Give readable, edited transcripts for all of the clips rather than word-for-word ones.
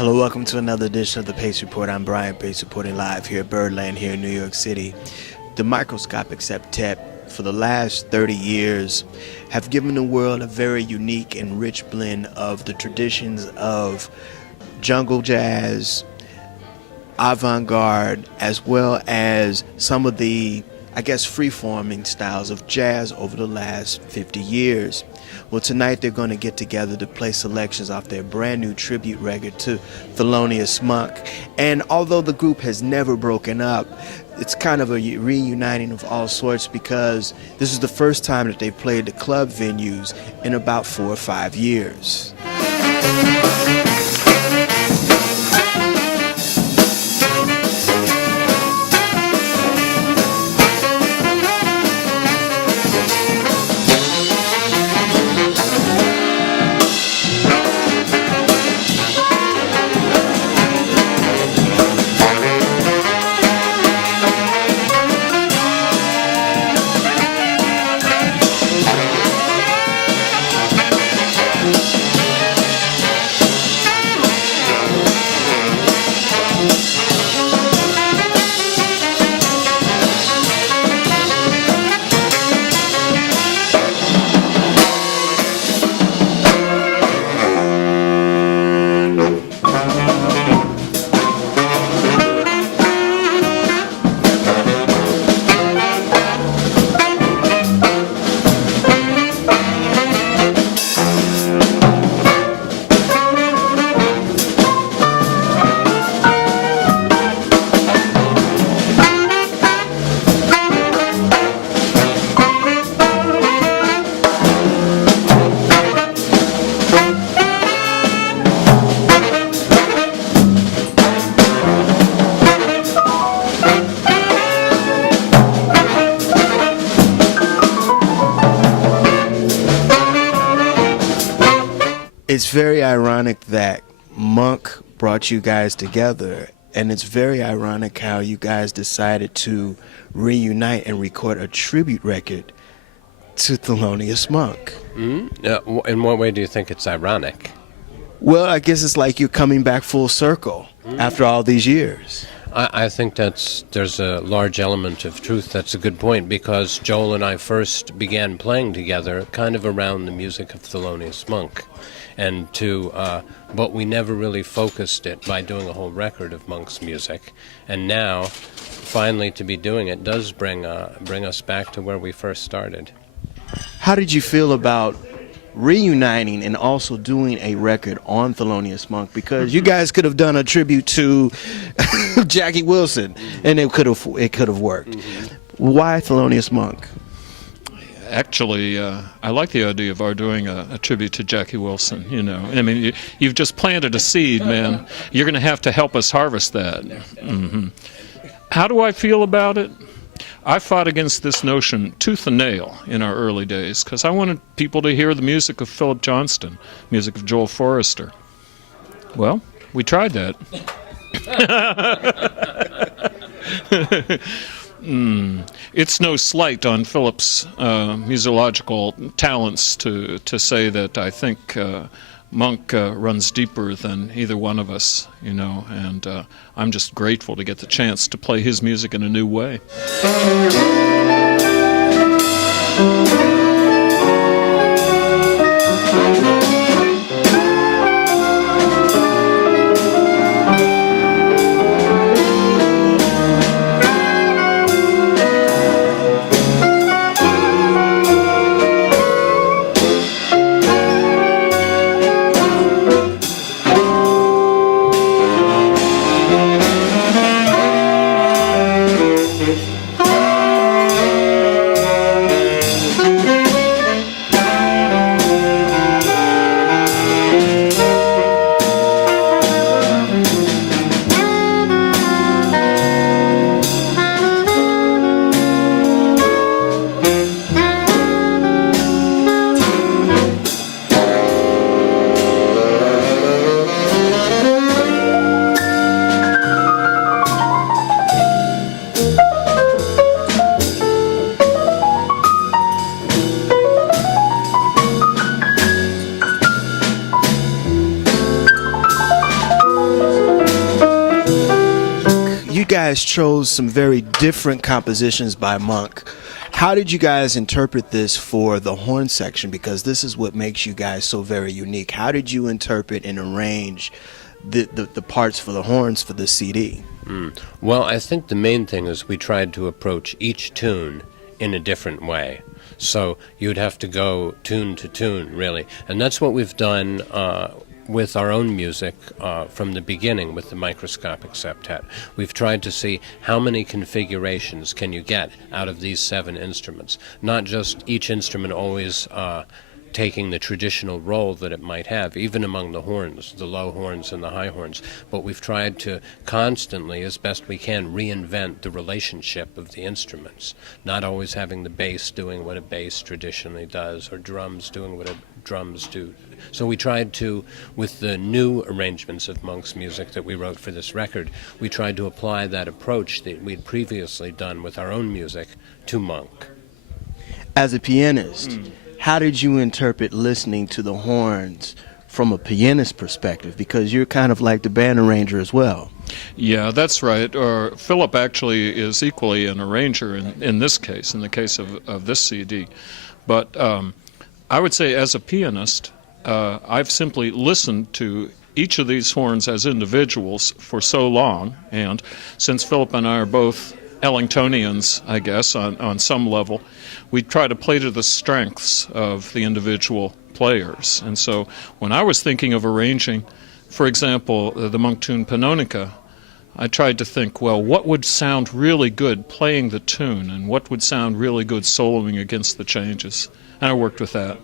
Hello, welcome to another edition of the Pace Report. I'm Brian Pace, reporting live here at Birdland here in New York City. The Microscopic Septet, for the last 30 years, have given the world a very unique and rich blend of the traditions of jungle jazz, avant-garde, as well as some of the, free-forming styles of jazz over the last 50 years. Well, tonight they're going to get together to play selections off their brand new tribute record to Thelonious Monk. And although the group has never broken up, it's kind of a reuniting of all sorts because this is the first time that they've played the club venues in about 4 or 5 years. It's very ironic that Monk brought you guys together, and it's very ironic how you guys decided to reunite and record a tribute record to Thelonious Monk. In what way do you think it's ironic? Well, I guess it's like you're coming back full circle after all these years. I think there's a large element of truth. That's a good point, because Joel and I first began playing together kind of around the music of Thelonious Monk, but we never really focused it by doing a whole record of Monk's music. And now, finally, to be doing it does bring us back to where we first started. How did you feel about reuniting and also doing a record on Thelonious Monk? Because you guys could have done a tribute to Jackie Wilson, and it could have worked. Why Thelonious Monk? Actually, I like the idea of our doing a tribute to Jackie Wilson. You know, I mean, you've just planted a seed, man. You're going to help us harvest that. How do I feel about it? I fought against this notion tooth and nail in our early days because I wanted people to hear the music of Phillip Johnston, music of Joel Forrester. Well, we tried that. It's no slight on Phillip's musicological talents to say that I think Monk runs deeper than either one of us, you know, and I'm just grateful to get the chance to play his music in a new way. guys chose some very different compositions by Monk. How did you guys interpret this for the horn section? Because this is what makes you guys so very unique. How did you interpret and arrange the parts for the horns for the CD? Well, I think the main thing is we tried to approach each tune in a different way. So you'd have to go tune to tune, really. And that's what we've done with our own music from the beginning with the Microscopic Septet. We've tried to see how many configurations can you get out of these 7 instruments, not just each instrument always taking the traditional role that it might have, even among the horns, the low horns and the high horns. But we've tried to constantly, as best we can, reinvent the relationship of the instruments, not always having the bass doing what a bass traditionally does, or drums doing what drums do. So we tried to, with the new arrangements of Monk's music that we wrote for this record, we tried to apply that approach that we'd previously done with our own music to Monk. As a pianist, how did you interpret listening to the horns from a pianist perspective? Because you're kind of like the band arranger as well. Yeah, that's right. Phillip actually is equally an arranger in this case, in the case of this CD. But I would say as a pianist, I've simply listened to each of these horns as individuals for so long, and since Phillip and I are both Ellingtonians, I guess, on some level, we try to play to the strengths of the individual players. And so when I was thinking of arranging, for example, the Monk tune Pannonica, I tried to think, well, what would sound really good playing the tune, and what would sound really good soloing against the changes? And I worked with that.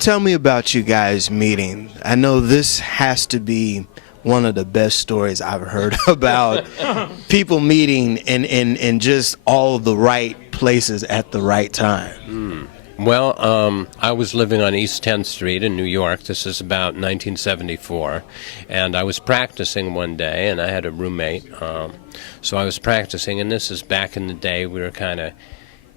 Tell me about you guys meeting. I know this has to be one of the best stories I've heard about people meeting in just all the right places at the right time. Well, I was living on East 10th Street in New York. This is about 1974. And I was practicing one day, and I had a roommate. So I was practicing, and this is back in the day. We were kind of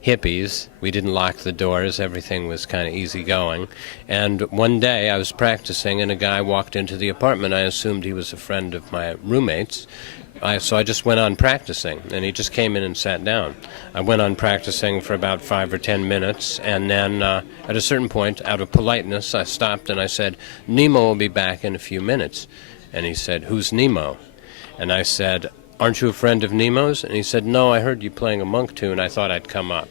hippies. We didn't lock the doors. Everything was kind of easygoing. And one day I was practicing, and a guy walked into the apartment. I assumed he was a friend of my roommate's. So I just went on practicing, and he just came in and sat down. I went on practicing for about 5 or 10 minutes, and then at a certain point, out of politeness, I stopped and I said, "Nemo will be back in a few minutes." And he said, "Who's Nemo?" And I said, "Aren't you a friend of Nemo's?" And he said, "No, I heard you playing a Monk tune. I thought I'd come up."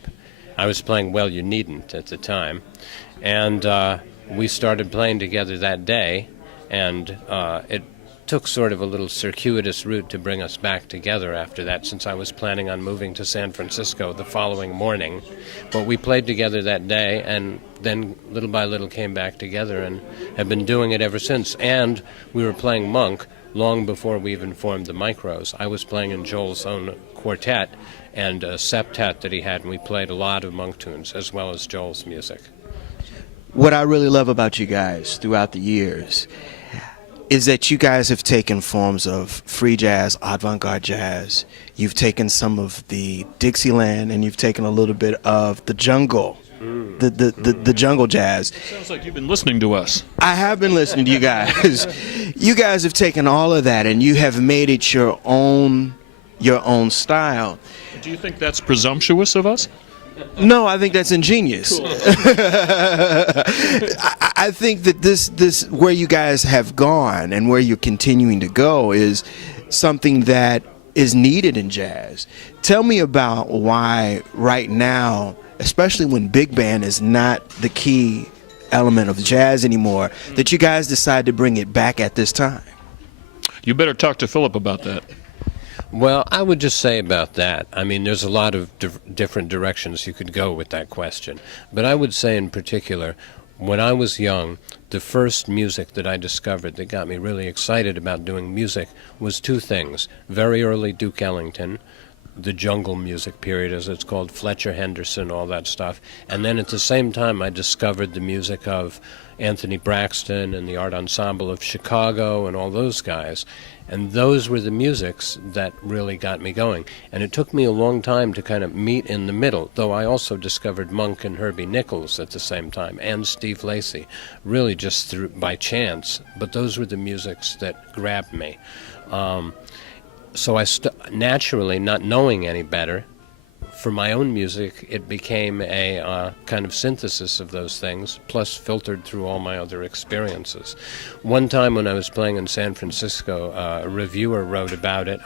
I was playing Well, You Needn't at the time. And we started playing together that day, and it took sort of a little circuitous route to bring us back together after that, since I was planning on moving to San Francisco the following morning. But we played together that day, and then little by little came back together and have been doing it ever since. And we were playing Monk long before we even formed the Micros. I was playing in Joel's own quartet and a septet that he had, and we played a lot of Monk tunes as well as Joel's music. What I really love about you guys throughout the years is that you guys have taken forms of free jazz, avant-garde jazz. You've taken some of the Dixieland, and you've taken a little bit of the jungle, the jungle jazz. Sounds like you've been listening to us. I have been listening to you guys. You guys have taken all of that, and you have made it your own style. Do you think that's presumptuous of us? No, I think that's ingenious. Cool. I think that this where you guys have gone and where you're continuing to go is something that is needed in jazz. Tell me about why right now, especially when big band is not the key element of jazz anymore, that you guys decide to bring it back at this time. You better talk to Phillip about that. Well, I would just say about that, I mean, there's a lot of different directions you could go with that question. But I would say in particular, when I was young, the first music that I discovered that got me really excited about doing music was two things. Very early Duke Ellington, the jungle music period as it's called, Fletcher Henderson, all that stuff. And then at the same time I discovered the music of Anthony Braxton and the Art Ensemble of Chicago and all those guys. And those were the musics that really got me going. And it took me a long time to kind of meet in the middle, though I also discovered Monk and Herbie Nichols at the same time, and Steve Lacy, really just by chance. But those were the musics that grabbed me. So I naturally, not knowing any better, for my own music, it became a kind of synthesis of those things, plus filtered through all my other experiences. One time when I was playing in San Francisco, a reviewer wrote about it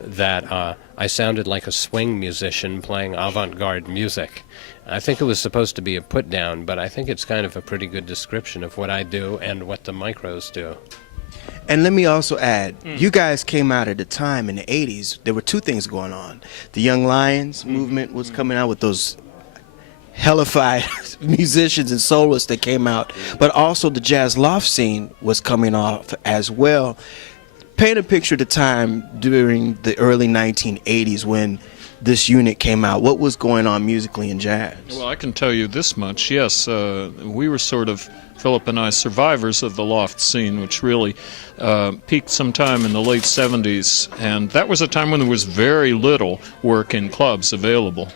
that I sounded like a swing musician playing avant-garde music. I think it was supposed to be a put-down, but I think it's kind of a pretty good description of what I do and what the micros do. And let me also add, you guys came out at a time in the 80s, there were two things going on. The Young Lions movement was coming out with those hellified musicians and soloists that came out, but also the jazz loft scene was coming off as well. Paint a picture of the time during the early 1980s when this unit came out. What was going on musically in jazz? Well, I can tell you this much. Yes, we were sort of, Phillip and I, survivors of the loft scene, which really peaked sometime in the late 70s. And that was a time when there was very little work in clubs available.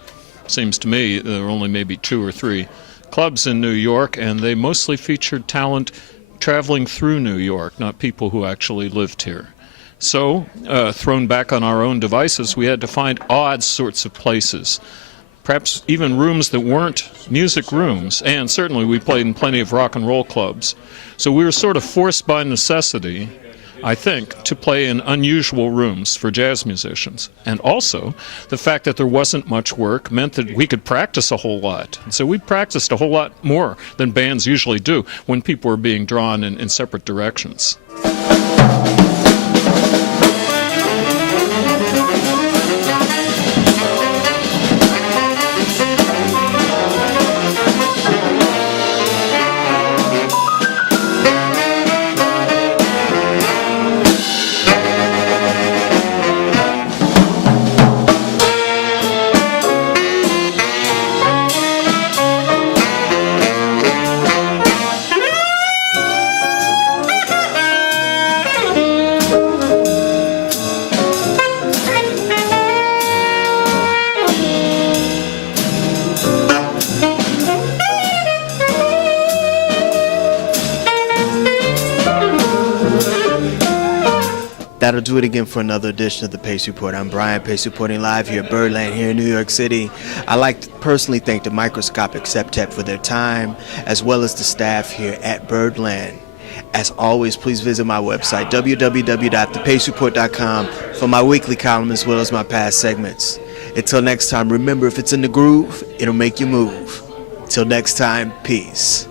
Seems to me there were only maybe 2 or 3 clubs in New York, and they mostly featured talent traveling through New York, not people who actually lived here. So, thrown back on our own devices, we had to find odd sorts of places, perhaps even rooms that weren't music rooms, and certainly we played in plenty of rock and roll clubs. So we were sort of forced by necessity, I think, to play in unusual rooms for jazz musicians. And also, the fact that there wasn't much work meant that we could practice a whole lot. And so we practiced a whole lot more than bands usually do when people were being drawn in separate directions. That'll do it again for another edition of the Pace Report. I'm Brian, Pace reporting live here at Birdland here in New York City. I'd like to personally thank the Microscopic Septet for their time, as well as the staff here at Birdland. As always, please visit my website, www.thepacereport.com, for my weekly column as well as my past segments. Until next time, remember, if it's in the groove, it'll make you move. Till next time, peace.